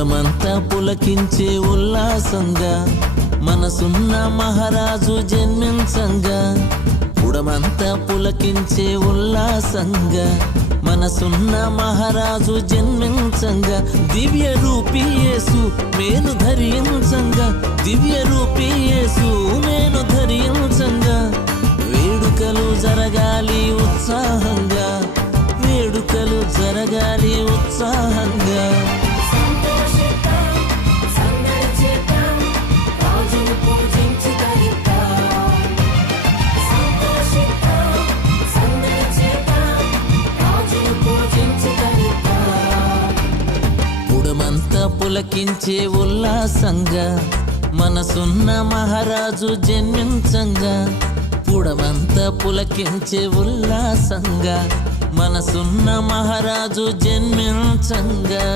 పుడమంతా పులకించే ఉల్లాసంగా మనసున్న మహారాజు జన్మించంగా. పుడమంతా పులకించే ఉల్లాసంగా మనసున్న మహారాజు జన్మించంగా. దివ్య రూపీ యేసు మేను ధరించంగా, దివ్య రూపీ యేసు మేను ధరించంగా. వేడుకలు జరగాలి ఉత్సాహంగా, వేడుకలు జరగాలి ఉత్సాహంగా. పుడమంతా పులకించే ఉల్లాసంగా మనసున్న మహారాజు జన్మించంగా. పుడమంతా పులకించే ఉల్లాసంగా మనసున్న మహారాజు జన్మించంగా.